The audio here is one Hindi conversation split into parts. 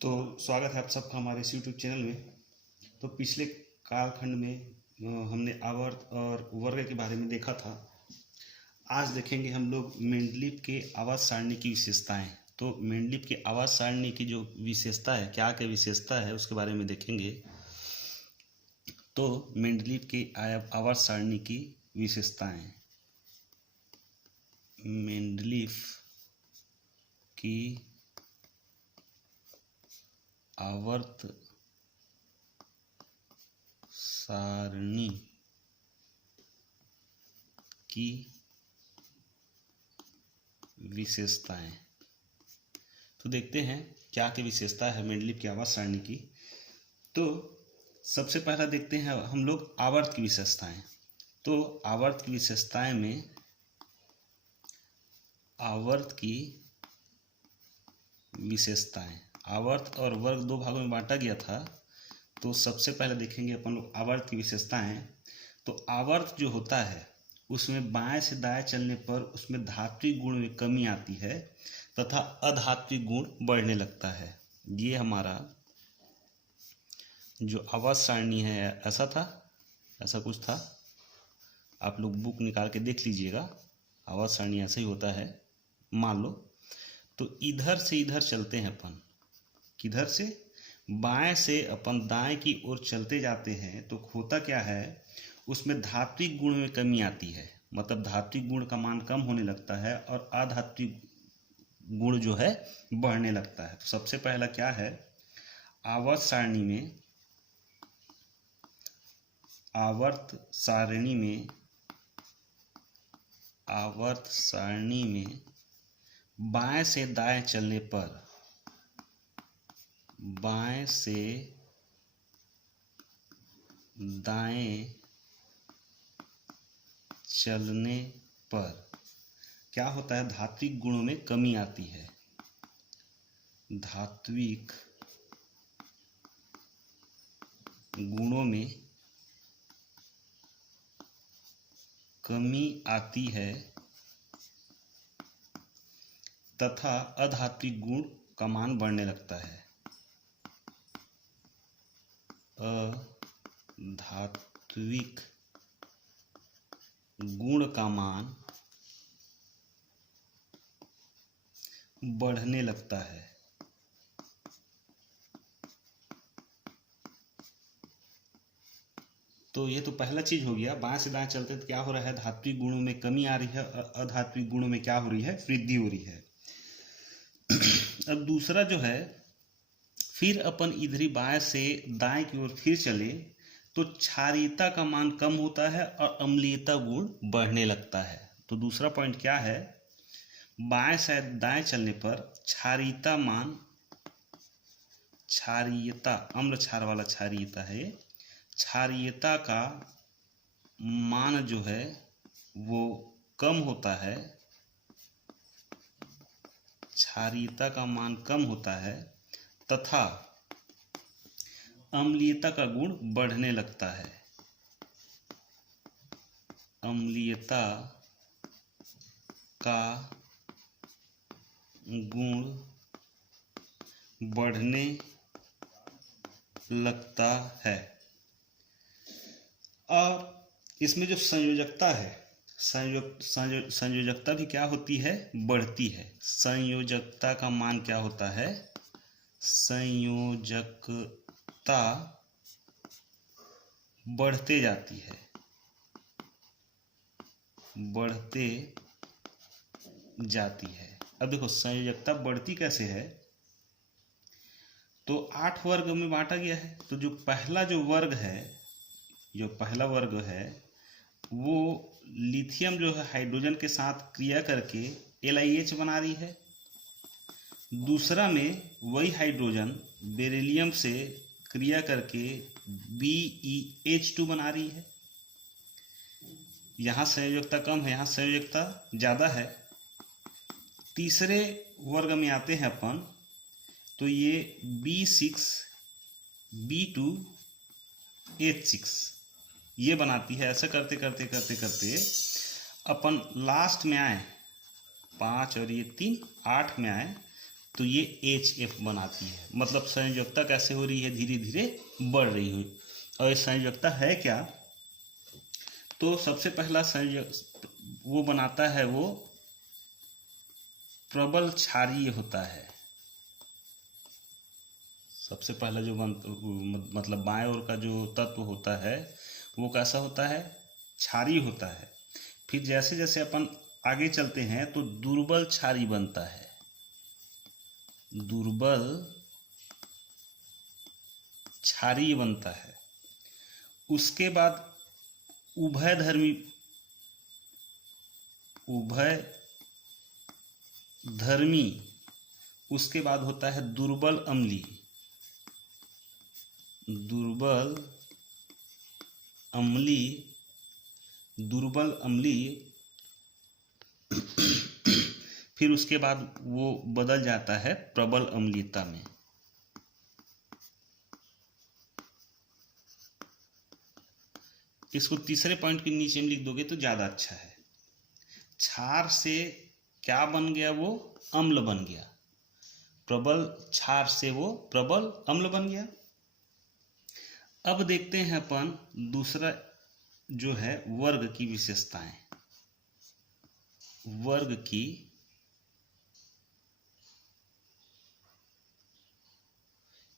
तो स्वागत है आप सबका हमारे इस यूट्यूब चैनल में। तो पिछले कालखंड में हमने आवर्त और वर्ग के बारे में देखा था। आज देखेंगे हम लोग मेंडलीव के आवाज़ सारणी की विशेषताएं। तो मेंडलीव के आवाज़ सारणी की जो विशेषता है, क्या क्या विशेषता है, उसके बारे में देखेंगे। तो मेंडलीव की आवाज़ सारणी की विशेषताएं। मेंडलीव की आवर्त सारणी की विशेषताएं। तो देखते हैं क्या क्या विशेषता है मेंडलीव की आवाज़ सारणी की। तो सबसे पहला देखते हैं हम लोग आवर्त की विशेषताएं। तो आवर्त की विशेषताएं में आवर्त की विशेषताएं, आवर्त और वर्ग दो भागों में बांटा गया था। तो सबसे पहले देखेंगे अपन लोग आवर्त की विशेषताएं। तो आवर्त जो होता है उसमें बाएं से दाएं चलने पर उसमें धात्विक गुण में कमी आती है तथा अधात्विक गुण बढ़ने लगता है। ये हमारा जो आवाज़ सारणी है ऐसा था, ऐसा कुछ था। आप लोग बुक निकाल के देख लीजिएगा। आवाज़ सारणी ऐसा ही होता है, मान लो। तो इधर से इधर चलते हैं अपन, किधर से, बाएं से अपन दाएं की ओर चलते जाते हैं। तो होता क्या है, उसमें धात्विक गुण में कमी आती है, मतलब धात्विक गुण का मान कम होने लगता है और अधात्विक गुण जो है बढ़ने लगता है। तो सबसे पहला क्या है, आवर्त सारणी में, आवर्त सारणी में बाएं से दाएं चलने पर, बाएं से दाएं चलने पर क्या होता है, धात्विक गुणों में कमी आती है। धात्विक गुणों में कमी आती है तथा अधात्विक गुण का मान बढ़ने लगता है। अधात्विक गुण का मान बढ़ने लगता है। तो ये तो पहला चीज हो गया। बाएं से दाएं चलते तो क्या हो रहा है, धात्विक गुणों में कमी आ रही है, अधात्विक गुणों में क्या हो रही है, वृद्धि हो रही है। अब दूसरा जो है, फिर अपन इधरी बाएं से दाएं की ओर फिर चले तो क्षारीयता का मान कम होता है और अम्लीयता गुण बढ़ने लगता है। तो दूसरा पॉइंट क्या है, बाएं से दाएं चलने पर क्षारीयता मान, क्षारीयता अम्ल क्षार वाला क्षारीयता है, क्षारीयता का मान जो है वो कम होता है, क्षारीयता का मान कम होता है तथा अम्लीयता का गुण बढ़ने लगता है। अम्लीयता का गुण बढ़ने लगता है। और इसमें जो संयोजकता है, संयोजकता भी क्या होती है, बढ़ती है। संयोजकता का मान क्या होता है, संयोजकता बढ़ते जाती है, बढ़ते जाती है। अब देखो संयोजकता बढ़ती कैसे है, तो 8 वर्ग में बांटा गया है। तो जो पहला वर्ग है वो लिथियम जो है हाइड्रोजन के साथ क्रिया करके LiH बना रही है। दूसरा में वही हाइड्रोजन बेरिलियम से क्रिया करके BeH2 बना रही है। यहाँ संयोजकता कम है, यहाँ संयोजकता ज़्यादा है। तीसरे वर्ग में आते हैं अपन, तो ये B6B2H6 ये बनाती है। ऐसा करते करते करते करते अपन लास्ट में आए, 5 और ये 3, 8 में आए। तो ये HF बनाती है। मतलब संयोजकता कैसे हो रही है, धीरे धीरे बढ़ रही हुई। और ये संयोजकता है क्या, तो सबसे पहला संयोजक वो बनाता है, वो प्रबल क्षारीय होता है। सबसे पहला जो मतलब बाएं ओर का जो तत्व होता है वो कैसा होता है, क्षारीय होता है। फिर जैसे जैसे अपन आगे चलते हैं तो दुर्बल क्षारीय बनता है, दुर्बल क्षारीय बनता है। उसके बाद उभयधर्मी उसके बाद होता है दुर्बल अम्लीय, दुर्बल अम्लीय। फिर उसके बाद वो बदल जाता है प्रबल अम्लीयता में। इसको तीसरे पॉइंट के नीचे में लिख दोगे तो ज्यादा अच्छा है। क्षार से क्या बन गया, वो अम्ल बन गया। प्रबल क्षार से वो प्रबल अम्ल बन गया। अब देखते हैं अपन दूसरा जो है वर्ग की विशेषताएं। वर्ग की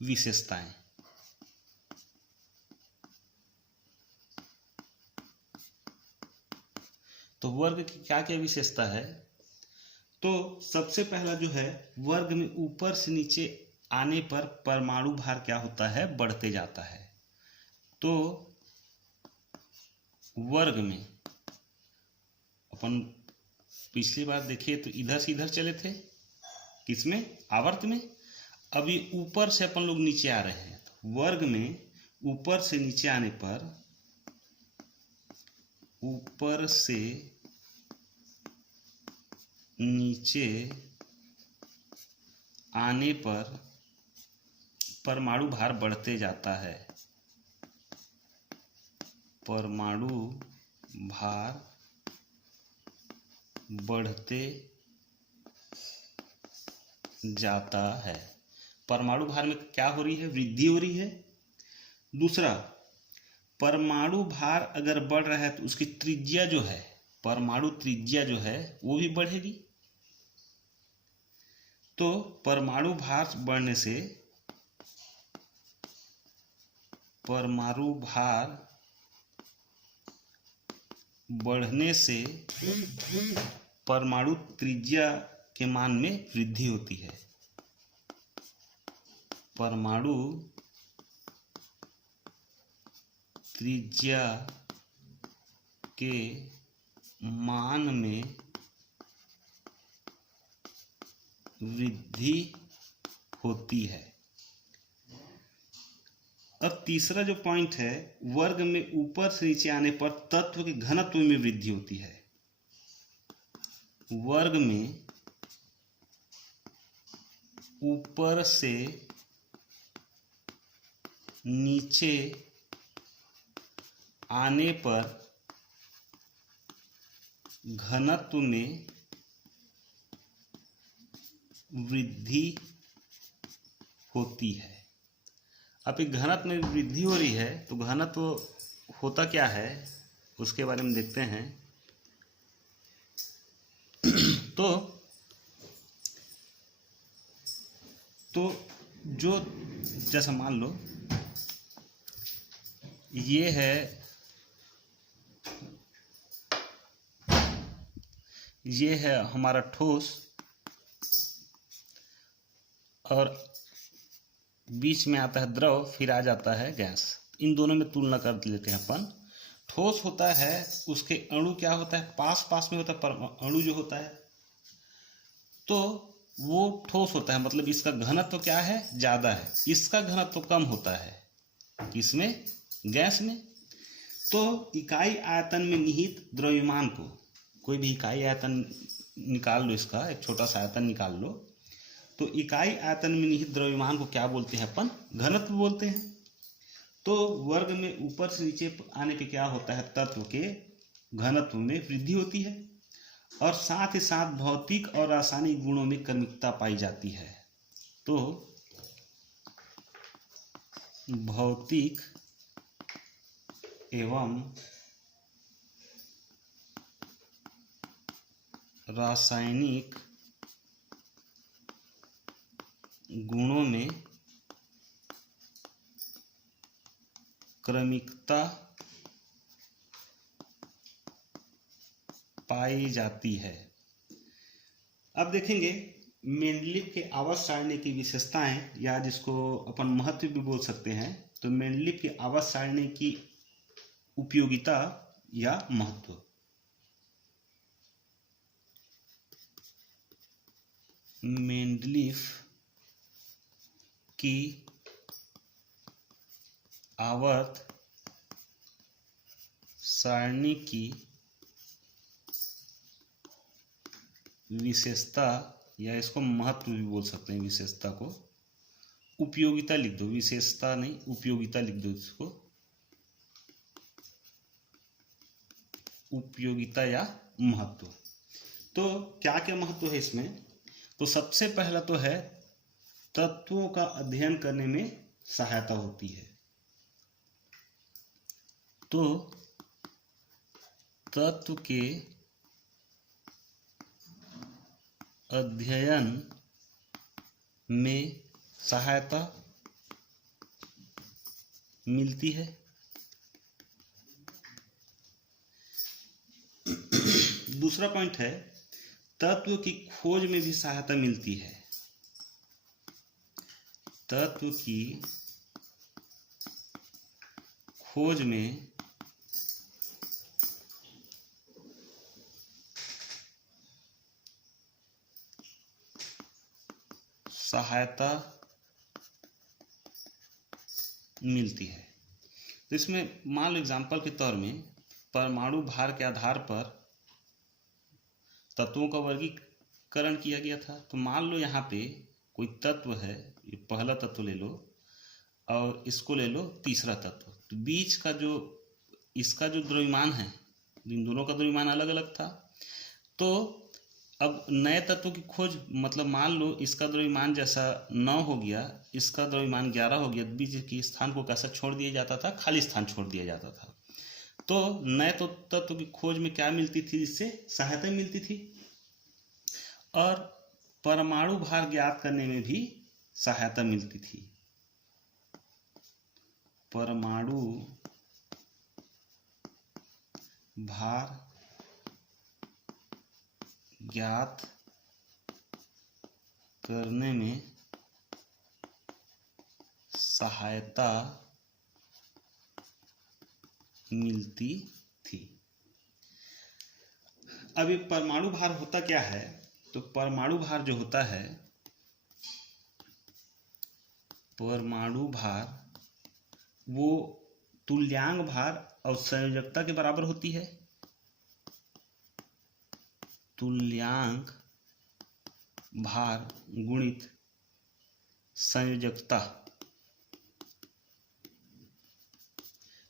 विशेषताएं, तो वर्ग की क्या क्या विशेषता है, तो सबसे पहला जो है वर्ग में ऊपर से नीचे आने पर परमाणु भार क्या होता है, बढ़ते जाता है। तो वर्ग में अपन पिछली बार देखिए तो इधर से इधर चले थे, किसमें, आवर्त में। अभी ऊपर से अपन लोग नीचे आ रहे हैं। तो वर्ग में ऊपर से नीचे आने पर, ऊपर से नीचे आने पर परमाणु भार बढ़ते जाता है, परमाणु भार बढ़ते जाता है। परमाणु भार में क्या हो रही है, वृद्धि हो रही है। दूसरा, परमाणु भार अगर बढ़ रहा है तो उसकी त्रिज्या जो है, परमाणु त्रिज्या जो है वो भी बढ़ेगी। तो परमाणु भार बढ़ने से, परमाणु भार बढ़ने से परमाणु त्रिज्या के मान में वृद्धि होती है। परमाणु त्रिज्या के मान में वृद्धि होती है। अब तीसरा जो पॉइंट है, वर्ग में ऊपर से नीचे आने पर तत्व के घनत्व में वृद्धि होती है। वर्ग में ऊपर से नीचे आने पर घनत्व में वृद्धि होती है। अब एक घनत्व में वृद्धि हो रही है तो घनत्व होता क्या है उसके बारे में देखते हैं। तो जो जैसा मान लो ये है हमारा ठोस और बीच में आता है द्रव, फिर आ जाता है गैस। इन दोनों में तुलना कर लेते हैं अपन। ठोस होता है, उसके अणु क्या होता है, पास पास में होता है। अणु जो होता है तो वो ठोस होता है, मतलब इसका घनत्व क्या है, ज्यादा है। इसका घनत्व कम होता है किसमें, गैस में। तो इकाई आयतन में निहित द्रव्यमान को, कोई भी इकाई आयतन निकाल लो, इसका एक छोटा सा आयतन निकाल लो, तो इकाई आयतन में निहित द्रव्यमान को क्या बोलते हैं अपन, घनत्व बोलते हैं। तो वर्ग में ऊपर से नीचे आने पे क्या होता है, तत्व के घनत्व में वृद्धि होती है और साथ ही साथ भौतिक और रासायनिक गुणों में क्रमिकता पाई जाती है। तो भौतिक एवं रासायनिक गुणों में क्रमिकता पाई जाती है। अब देखेंगे मेंडलीव के आवर्त सारणी की विशेषताएं, या जिसको अपन महत्व भी बोल सकते हैं। तो मेंडलीव के आवर्त सारणी की उपयोगिता या महत्व। मेंडलीव की आवर्त सारणी की विशेषता, या इसको महत्व भी बोल सकते हैं, विशेषता को। उपयोगिता लिख दो, विशेषता नहीं, उपयोगिता लिख दो इसको, उपयोगिता या महत्व। तो क्या क्या महत्व है इसमें? तो सबसे पहला तो है तत्वों का अध्ययन करने में सहायता होती है। तो तत्व के अध्ययन में सहायता मिलती है। दूसरा पॉइंट है तत्व की खोज में भी सहायता मिलती है। तत्व की खोज में सहायता मिलती है। तो इसमें मान लो एग्जाम्पल के तौर में परमाणु भार के आधार पर तत्वों का वर्गीकरण किया गया था। तो मान लो यहाँ पे कोई तत्व है, ये पहला तत्व ले लो और इसको ले लो तीसरा तत्व। तो बीच का जो इसका जो द्रव्यमान है, इन दोनों का द्रव्यमान अलग अलग था। तो अब नए तत्व की खोज, मतलब मान लो इसका द्रव्यमान जैसा 9 हो गया, इसका द्रव्यमान 11 हो गया, बीच के स्थान को कैसा छोड़ दिया जाता था? खाली स्थान छोड़ दिया जाता था। तो नए तो तत्व की खोज में क्या मिलती थी? इससे सहायता मिलती थी। और परमाणु भार ज्ञात करने में भी सहायता मिलती थी। परमाणु भार ज्ञात करने में सहायता मिलती थी। अब ये परमाणु भार होता क्या है? तो परमाणु भार जो होता है, परमाणु भार वो तुल्यांक भार और संयोजकता के बराबर होती है। तुल्यांक भार गुणित संयोजकता।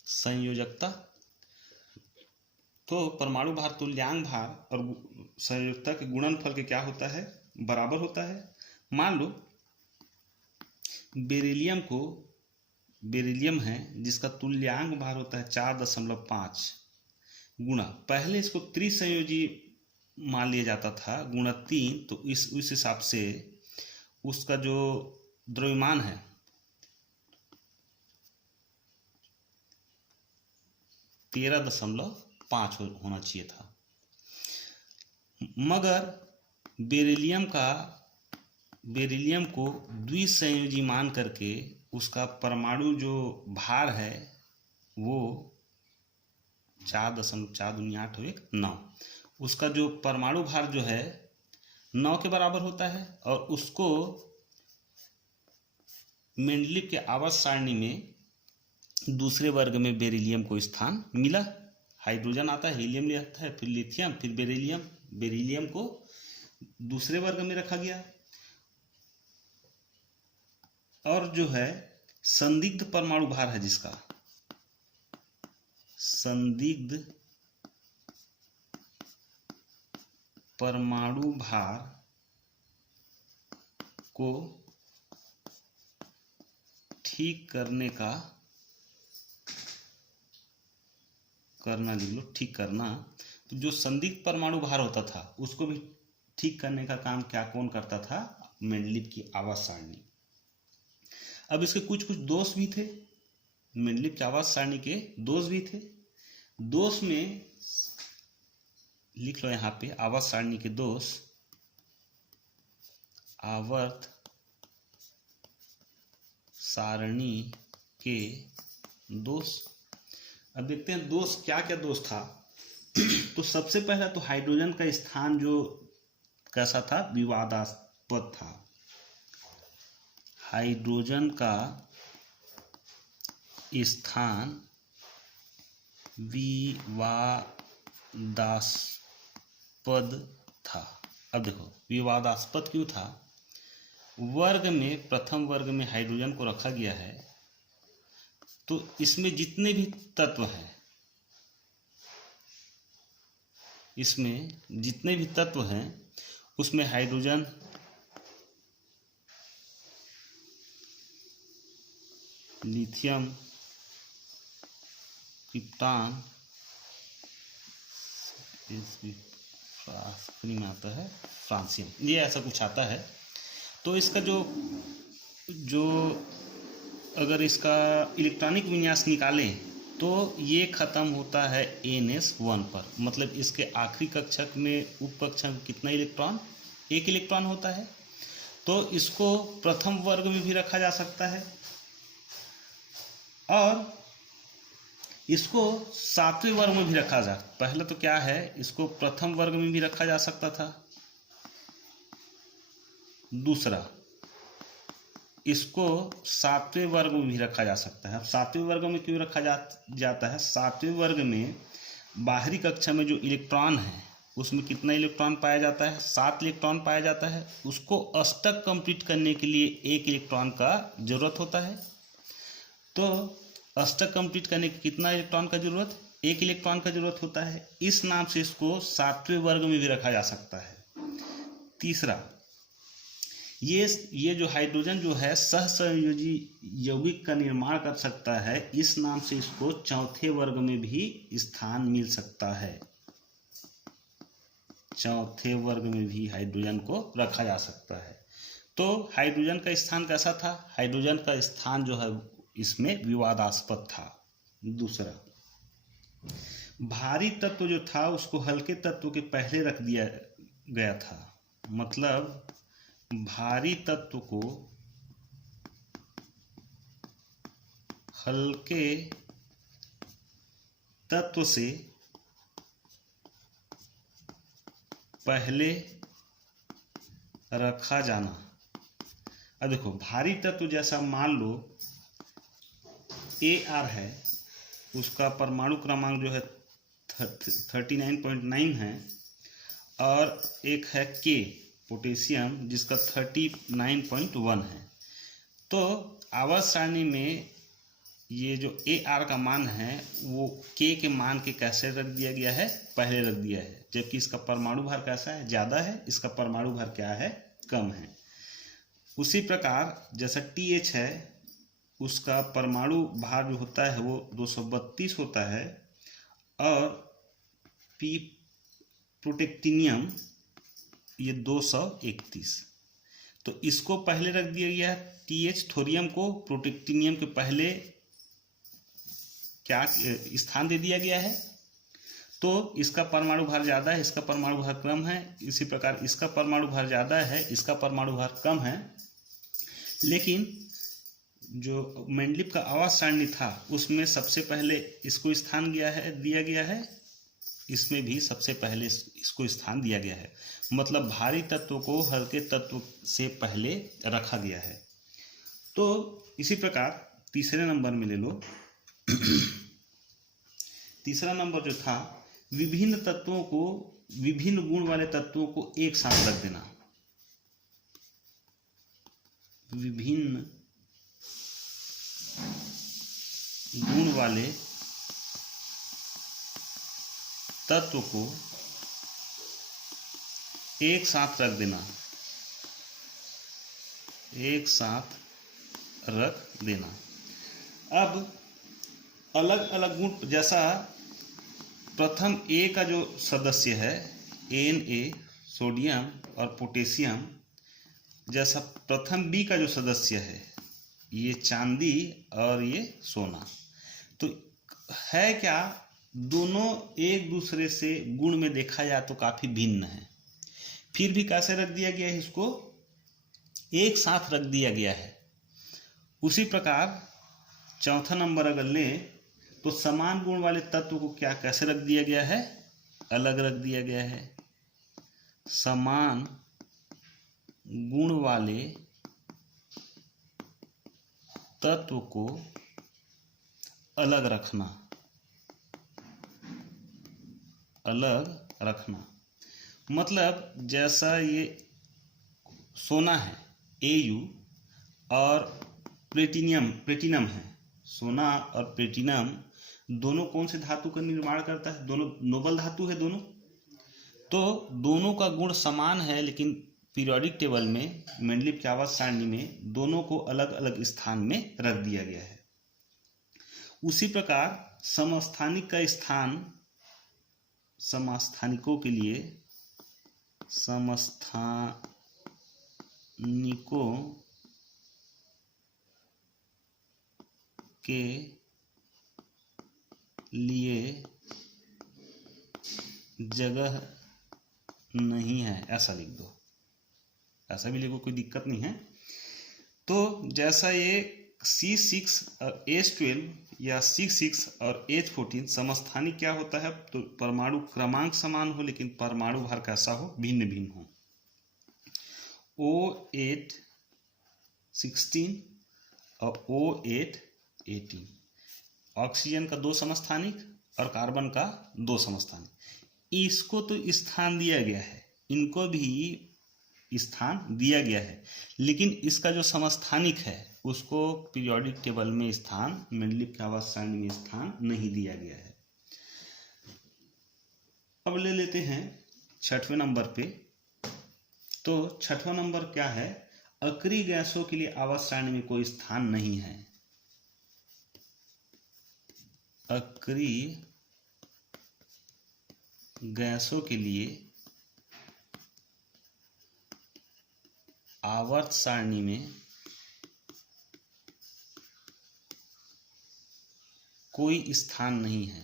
संयोजकता तो परमाणु भार तुल्यांक भार और संयोजकता के गुणनफल के क्या होता है? बराबर होता है। मान लो बेरिलियम है जिसका तुल्यांक भार होता है 4.5 गुणा, पहले इसको त्रिसंयोजी मान लिया जाता था, गुणा 3। तो इस हिसाब से उसका जो द्रव्यमान है 13.5 होना चाहिए था। मगर बेरिलियम को द्विसंयोजी मान करके उसका परमाणु जो भार है वो 4.42819, उसका जो परमाणु भार जो है 9 के बराबर होता है। और उसको मेंडलीव के आवर्त सारणी में दूसरे वर्ग में बेरिलियम को स्थान मिला। हाइड्रोजन आता है, हीलियम ले आता है, फिर लिथियम, फिर बेरिलियम। बेरिलियम को दूसरे वर्ग में रखा गया। और जो है संदिग्ध परमाणु भार है, जिसका संदिग्ध परमाणु भार को ठीक करने का, करना लिख लो, ठीक करना। तो जो संदिग्ध परमाणु भार होता था उसको भी ठीक करने का काम क्या कौन करता था? मेंडलीव की आवर्त सारणी। अब इसके कुछ कुछ दोष भी थे, मेंडलीव की आवर्त सारणी के दोष भी थे। दोष में लिख लो यहाँ पे आवर्त सारणी के दोष, आवर्त सारणी के दोष। अब देखते हैं दोष क्या क्या दोष था। तो सबसे पहला तो हाइड्रोजन का स्थान जो कैसा था? विवादास्पद था। हाइड्रोजन का स्थान विवादास्पद था। अब देखो विवादास्पद क्यों था? वर्ग में, प्रथम वर्ग में हाइड्रोजन को रखा गया है, तो इसमें जितने भी तत्व हैं, इसमें जितने भी तत्व हैं उसमें हाइड्रोजन लिथियम, क्रिप्टॉन, में आता है फ्रांसियम, ये ऐसा कुछ आता है। तो इसका जो अगर इसका इलेक्ट्रॉनिक विन्यास निकालें तो ये खत्म होता है NS1 पर। मतलब इसके आखिरी कक्षक में उप कक्षक कितना इलेक्ट्रॉन? 1 इलेक्ट्रॉन होता है। तो इसको प्रथम वर्ग में भी रखा जा सकता है और इसको 7वें वर्ग में भी रखा जा। पहले तो क्या है, इसको प्रथम वर्ग में भी रखा जा सकता था। दूसरा, इसको 7वें वर्ग में भी रखा जा सकता है। अब 7वें वर्ग में क्यों रखा जाता है? 7वें वर्ग में बाहरी कक्षा में जो इलेक्ट्रॉन है उसमें कितना इलेक्ट्रॉन पाया जाता है? 7 इलेक्ट्रॉन पाया जाता है। उसको अष्टक कंप्लीट करने के लिए 1 इलेक्ट्रॉन का जरूरत होता है। तो अष्टक कंप्लीट करने के कितना इलेक्ट्रॉन का जरूरत? 1 इलेक्ट्रॉन का जरूरत होता है। इस नाम से इसको 7वें वर्ग में भी रखा जा सकता है। तीसरा, ये जो हाइड्रोजन जो है सहसंयोजी यौगिक का निर्माण कर सकता है, इस नाम से इसको 4थे वर्ग में भी स्थान मिल सकता है। 4थे वर्ग में भी हाइड्रोजन को रखा जा सकता है। तो हाइड्रोजन का स्थान कैसा था? हाइड्रोजन का स्थान जो है इसमें विवादास्पद था। दूसरा, भारी तत्व जो था उसको हल्के तत्व के पहले रख दिया गया था। मतलब भारी तत्व को हल्के तत्व से पहले रखा जाना। अब देखो भारी तत्व जैसा मान लो AR है, उसका परमाणु क्रमांक जो है 39.9 है, और एक है K पोटेशियम जिसका 39.1 है। तो आवर्त सारणी में ये जो AR का मान है वो K के मान के कैसे रख दिया गया है? पहले रख दिया है। जबकि इसका परमाणु भार कैसा है? ज़्यादा है। इसका परमाणु भार क्या है? कम है। उसी प्रकार जैसा TH है उसका परमाणु भार जो होता है वो 232 होता है, और P प्रोटेक्टिनियम ये 231। तो इसको पहले रख दिया गया है। TH थोरियम को प्रोटेक्टिनियम के पहले क्या स्थान दे दिया गया है। तो इसका परमाणु भार ज़्यादा है, इसका परमाणु भार कम है। इसी प्रकार इसका परमाणु भार ज़्यादा है, इसका परमाणु भार कम है। लेकिन जो मेंडलीव का आवर्त सारणी था उसमें सबसे पहले इसको स्थान दिया गया है। इसमें भी सबसे पहले इसको स्थान दिया गया है। मतलब भारी तत्व को हल्के तत्व से पहले रखा गया है। तो इसी प्रकार तीसरे नंबर में ले लो। तीसरा नंबर जो था, विभिन्न तत्वों को, विभिन्न गुण वाले तत्वों को एक साथ रख देना। विभिन्न गुण वाले तत्व को एक साथ रख देना, एक साथ रख देना। अब अलग अलग गुण, जैसा प्रथम ए का जो सदस्य है Na सोडियम और पोटेशियम, जैसा प्रथम बी का जो सदस्य है ये चांदी और ये सोना, तो है क्या, दोनों एक दूसरे से गुण में देखा जाए तो काफी भिन्न है, फिर भी कैसे रख दिया गया है, इसको एक साथ रख दिया गया है। उसी प्रकार चौथा नंबर अगर लें तो समान गुण वाले तत्व को क्या कैसे रख दिया गया है, अलग रख दिया गया है। समान गुण वाले तत्व को अलग रखना, अलग रखना मतलब जैसा ये सोना है Au और प्लेटिनम है, सोना और प्लेटिनम दोनों कौन से धातु का निर्माण करता है, दोनों नोबल धातु है दोनों, तो दोनों का गुण समान है, लेकिन पीरियोडिक टेबल में मेंडलीव की आवर्त सारणी में दोनों को अलग अलग स्थान में रख दिया गया है। उसी प्रकार समस्थानिक का स्थान, समस्थानिकों के लिए, समस्थानिकों के लिए जगह नहीं है, ऐसा लिख दो, ऐसा भी लिखो, कोई दिक्कत नहीं है। तो जैसा ये C6 और H12 या C6 और H14 समस्थानिक क्या होता है, तो परमाणु क्रमांक समान हो लेकिन परमाणु भार कैसा हो, भिन्न भिन्न हो। O8 16 और O8 18, ऑक्सीजन का 2 समस्थानिक और कार्बन का 2 समस्थानिक, इसको तो स्थान दिया गया है, इनको भी स्थान दिया गया है, लेकिन इसका जो समस्थानिक है उसको पीरियोडिक टेबल में स्थान, मेंडलीव की आवर्त सारणी में स्थान नहीं दिया गया है। अब ले लेते हैं 6वें नंबर पे। तो 6वां नंबर क्या है, अक्रिय गैसों के लिए आवर्त सारणी में कोई स्थान नहीं है। अक्रिय गैसों के लिए आवर्त सारणी में कोई स्थान नहीं है।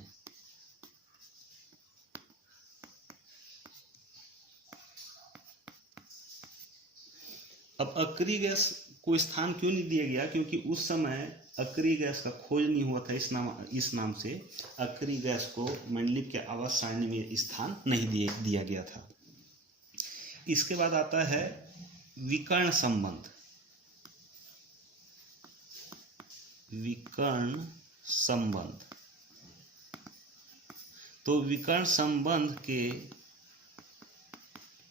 अब अक्रिय गैस को स्थान क्यों नहीं दिया गया, क्योंकि उस समय अक्रिय गैस का खोज नहीं हुआ था, इस नाम से अक्रिय गैस को मेंडलीव के आवर्त सारणी में स्थान नहीं दिया गया था। इसके बाद आता है विकर्ण संबंध। विकर्ण संबंध, तो विकर्ण संबंध के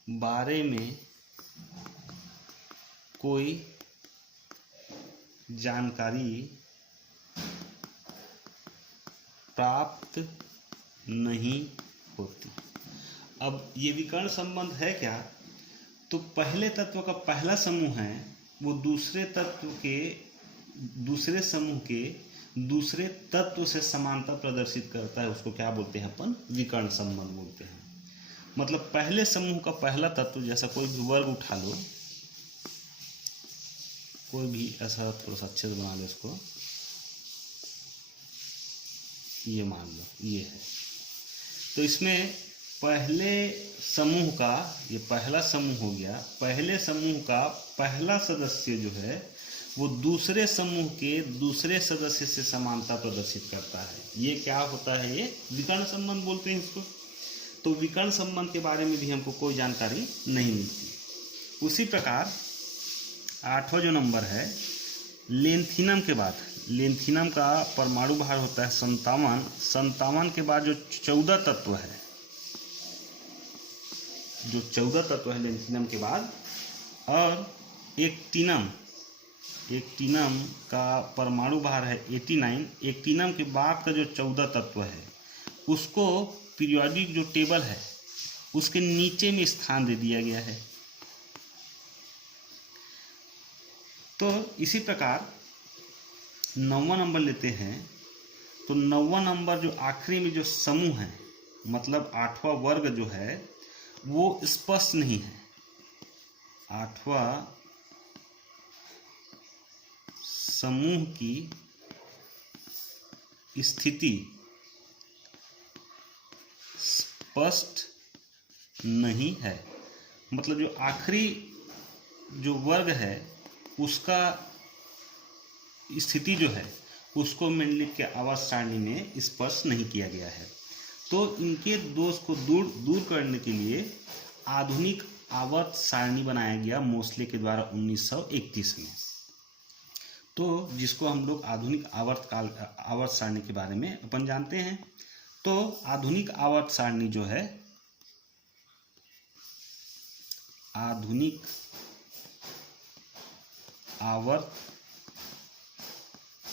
बारे में कोई जानकारी प्राप्त नहीं होती। अब ये विकर्ण संबंध है क्या, तो पहले तत्व का पहला समूह है वो दूसरे तत्व के दूसरे समूह के दूसरे तत्व से समानता प्रदर्शित करता है, उसको क्या बोलते हैं अपन, विकर्ण संबंध बोलते हैं। मतलब पहले समूह का पहला तत्व, जैसा कोई भी वर्ग उठा लो, कोई भी ऐसा थोड़ा सा अच्छे से बना लो इसको, ये मान लो ये है, तो इसमें पहले समूह का, ये पहला समूह हो गया, पहले समूह का पहला सदस्य जो है वो दूसरे समूह के दूसरे सदस्य से समानता प्रदर्शित करता है। ये क्या होता है, ये विकर्ण संबंध बोलते हैं इसको। तो विकर्ण संबंध के बारे में भी हमको कोई जानकारी नहीं मिलती। उसी प्रकार 8वां जो नंबर है लेंथिनम के बाद, लेंथिनम का परमाणु भार होता है 57 के बाद जो 14 तत्व है, जो 14 तत्व है लेंथिनम के बाद, और एक्टिनम का परमाणु भार है 89, एक्टिनम के बाद का जो 14 तत्व है उसको पीरियोडिक जो टेबल है उसके नीचे में स्थान दे दिया गया है। तो इसी प्रकार 9वां नंबर लेते हैं तो 9वां नंबर जो आखिरी में जो समूह है, मतलब 8वां वर्ग जो है वो स्पष्ट नहीं है। 8वां समूह की स्थिति स्पष्ट नहीं है, मतलब जो आखिरी जो वर्ग है उसका स्थिति जो है उसको मेंडलीव के आवर्त सारणी में स्पष्ट नहीं किया गया है। तो इनके दोष को दूर करने के लिए आधुनिक आवर्त सारणी बनाया गया मोसले के द्वारा 1931 में। तो जिसको हम लोग आधुनिक आवर्त सारणी के बारे में अपन जानते हैं। तो आधुनिक आवर्त सारणी जो है, आधुनिक आवर्त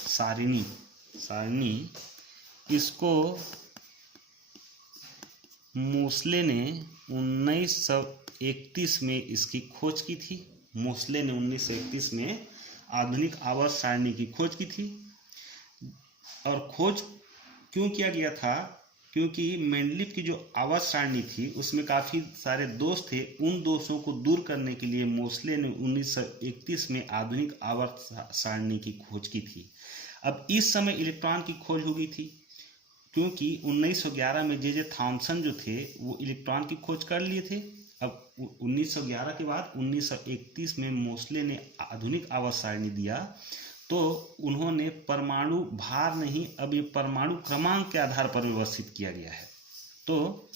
सारणी इसको मोसले ने 1931 में इसकी खोज की थी। मोसले ने 1931 में आधुनिक आवर्त सारणी की खोज की थी। और खोज क्यों किया गया था? क्योंकि मेंडलीव की जो आवर्त सारणी थी उसमें काफ़ी सारे दोष थे। उन दोषों को दूर करने के लिए मोसले ने 1931 में आधुनिक आवर्त सारणी की खोज की थी। अब इस समय इलेक्ट्रॉन की खोज हो गई थी, क्योंकि 1911 में जे थॉमसन जो थे वो इलेक्ट्रॉन की खोज कर लिए थे। अब 1911 के बाद 1931 में मोसले ने आधुनिक आवर्त सारणी दिया, तो उन्होंने परमाणु भार नहीं, अब ये परमाणु क्रमांक के आधार पर व्यवस्थित किया गया है। तो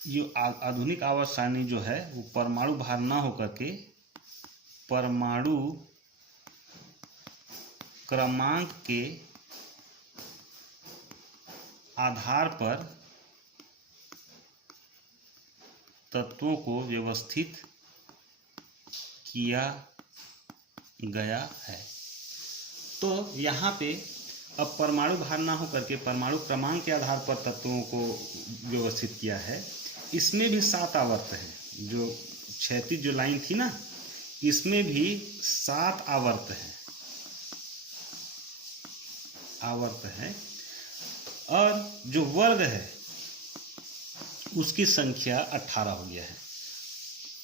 ये आधुनिक आवर्त सारणी जो है वो परमाणु भार ना होकर के परमाणु क्रमांक के आधार पर तत्वों को व्यवस्थित किया गया है। तो यहाँ पे अब परमाणु भार ना होकर के परमाणु क्रमांक के आधार पर तत्वों को व्यवस्थित किया है। इसमें भी 7 आवर्त है। जो क्षैतिज जो लाइन थी ना, इसमें भी 7 आवर्त है और जो वर्ग है उसकी संख्या 18 हो गया है।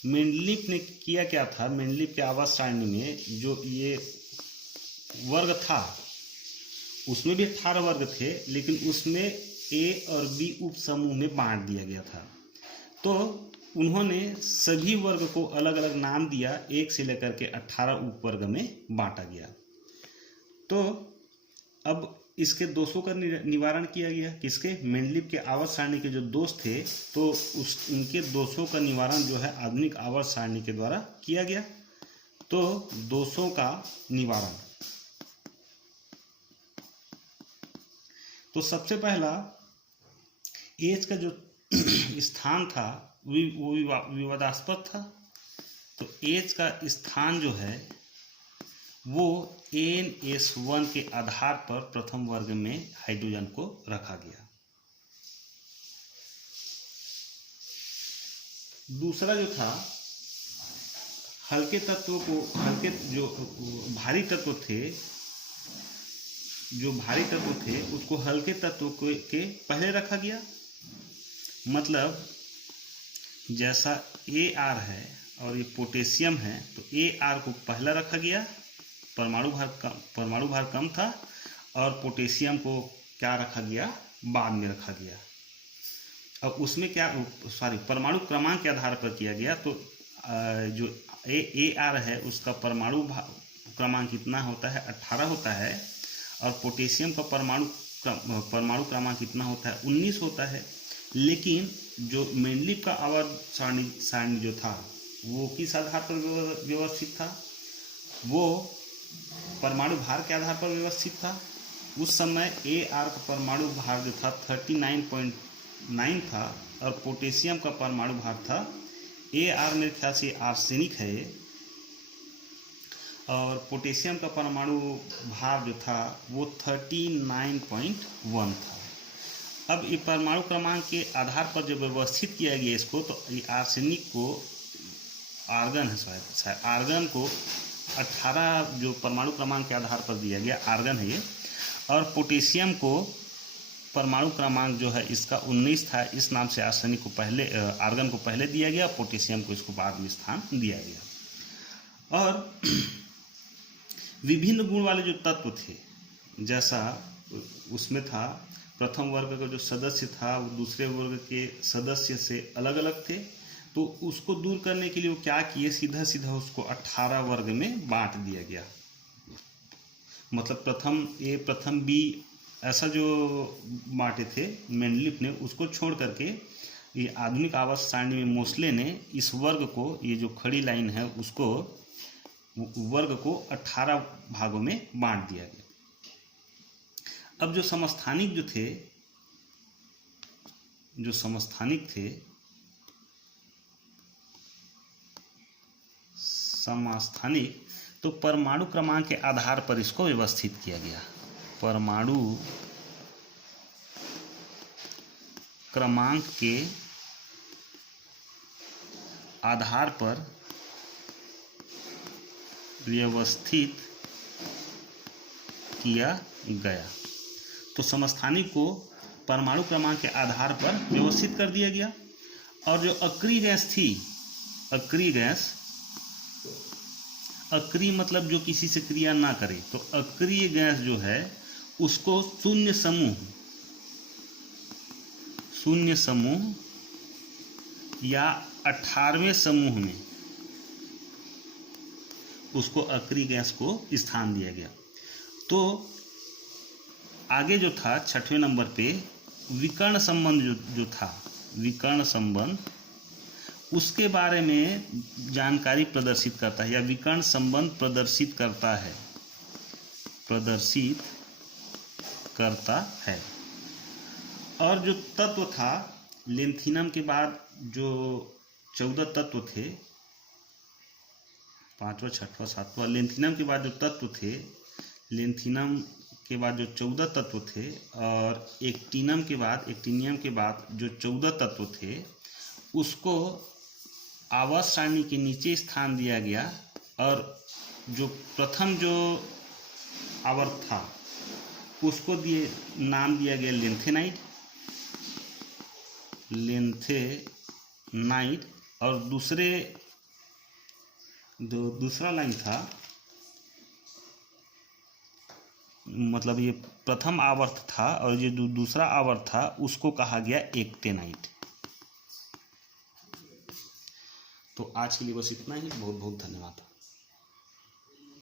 मेंडलीव ने किया क्या था? मेंडलीव के आवर्त सारणी में जो ये वर्ग था उसमें भी 18 वर्ग थे, लेकिन उसमें ए और बी उप समूह में बांट दिया गया था। तो उन्होंने सभी वर्ग को अलग अलग नाम दिया, 1 से लेकर के 18 उप वर्ग में बांटा गया। तो अब इसके दोषों का निवारण किया गया। किसके? मेंडलीव के आवर्त सारणी के जो दोष थे, तो उनके दोषों का निवारण जो है आधुनिक आवर्त सारणी के द्वारा किया गया। तो दोषों का निवारण, तो सबसे पहला एच का जो स्थान था वो विवादास्पद था। तो एच का स्थान जो है वो NS1 के आधार पर प्रथम वर्ग में हाइड्रोजन को रखा गया। दूसरा जो था, हल्के तत्वों को, हल्के जो भारी तत्व थे उसको हल्के तत्व के पहले रखा गया। मतलब जैसा AR है और ये पोटेशियम है, तो AR को पहला रखा गया, परमाणु भार कम था, और पोटेशियम को क्या रखा गया? बाद में रखा गया। अब उसमें क्या, परमाणु क्रमांक के आधार पर किया गया। तो जो AR है उसका परमाणु क्रमांक कितना होता है? 18 होता है, और पोटेशियम का परमाणु क्रमांक कितना होता है? 19 होता है। लेकिन जो मेंडलीव का आवर्त सारणी जो था वो किस आधार पर व्यवस्थित था? वो परमाणु भार के आधार पर व्यवस्थित था। उस समय AR का परमाणु भार जो था 39.9 था, और पोटेशियम का परमाणु भार था, AR मेरे ख्याल से आर्सेनिक है, और पोटेशियम का परमाणु भार जो था वो 39.1 था। अब ये परमाणु क्रमांक के आधार पर जब व्यवस्थित किया गया इसको, तो आर्सेनिक को आर्गन है, शायद आर्गन को 18 जो परमाणु क्रमांक के आधार पर दिया गया आर्गन है ये, और पोटेशियम को परमाणु क्रमांक जो है इसका 19 था, इस नाम से आर्सेनिक को पहले आर्गन को पहले दिया गया, पोटेशियम को इसको बाद में स्थान दिया गया। और विभिन्न गुण वाले जो तत्व थे, जैसा उसमें था प्रथम वर्ग का जो सदस्य था वो दूसरे वर्ग के सदस्य से अलग अलग थे, तो उसको दूर करने के लिए वो क्या किए, सीधा सीधा उसको 18 वर्ग में बांट दिया गया। मतलब प्रथम ए प्रथम बी ऐसा जो बांटे थे मेंडलीफ ने, उसको छोड़ करके ये आधुनिक आवर्त सारणी में मोसले ने इस वर्ग को, ये जो खड़ी लाइन है उसको वर्ग को 18 भागों में बांट दिया गया। अब जो समस्थानिक थे समस्थानिक, तो परमाणु क्रमांक के आधार पर इसको व्यवस्थित किया गया। परमाणु क्रमांक के आधार पर व्यवस्थित किया गया। तो समस्थानिक को परमाणु क्रमांक के आधार पर व्यवस्थित कर दिया गया। और जो अक्रिय गैस थी, अक्रिय मतलब जो किसी से क्रिया ना करे, तो अक्रिय गैस जो है उसको शून्य समूह या 18वें समूह में उसको अक्रिय गैस को स्थान दिया गया। तो आगे जो था 6वें नंबर पे विकर्ण संबंध जो था, विकर्ण संबंध, उसके बारे में जानकारी प्रदर्शित करता है, या विकर्ण संबंध प्रदर्शित करता है। और जो तत्व था लेंथिनम के बाद जो 14 तत्व थे, 5वां 6वां 7वां, लेंथिनम के बाद जो तत्व थे, लेंथिनम के बाद जो 14 तत्व थे, और एक्टिनियम के बाद जो 14 तत्व थे, उसको आवर्त सारणी के नीचे स्थान दिया गया। और जो प्रथम जो आवर्त था उसको नाम दिया गया लेंथेनाइट। और दूसरा लाइन था, मतलब ये प्रथम आवर्त था और ये जो दूसरा आवर्त था उसको कहा गया एक्टेनाइट। तो आज के लिए बस इतना ही। बहुत बहुत धन्यवाद।